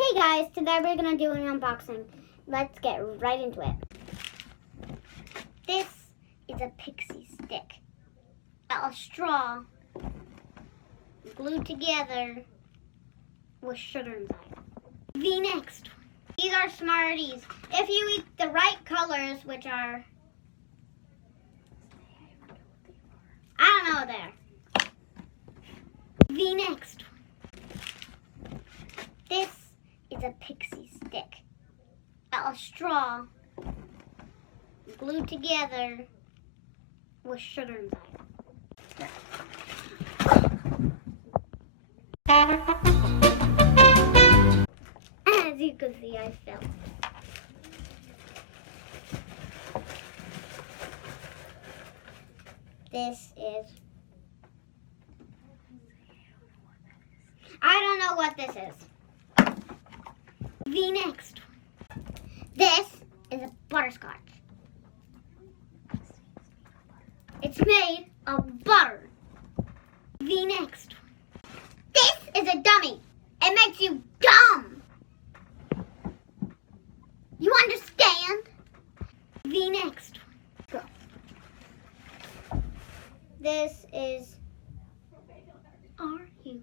Hey guys, today we're gonna do an unboxing. Let's get right into it. This is a pixie stick. A straw glued together with sugar inside. The next one. These are Smarties. If you eat the right colors, which are, I don't know there. The next one. This is a pixie stick. A straw glued together with sugar inside. As you can see, I fell. This is, I don't know what this is. The next one. This is a butterscotch. It's made of butter. The next one. This is a dummy. It makes you dumb. You understand? The next one. Go. This is, are you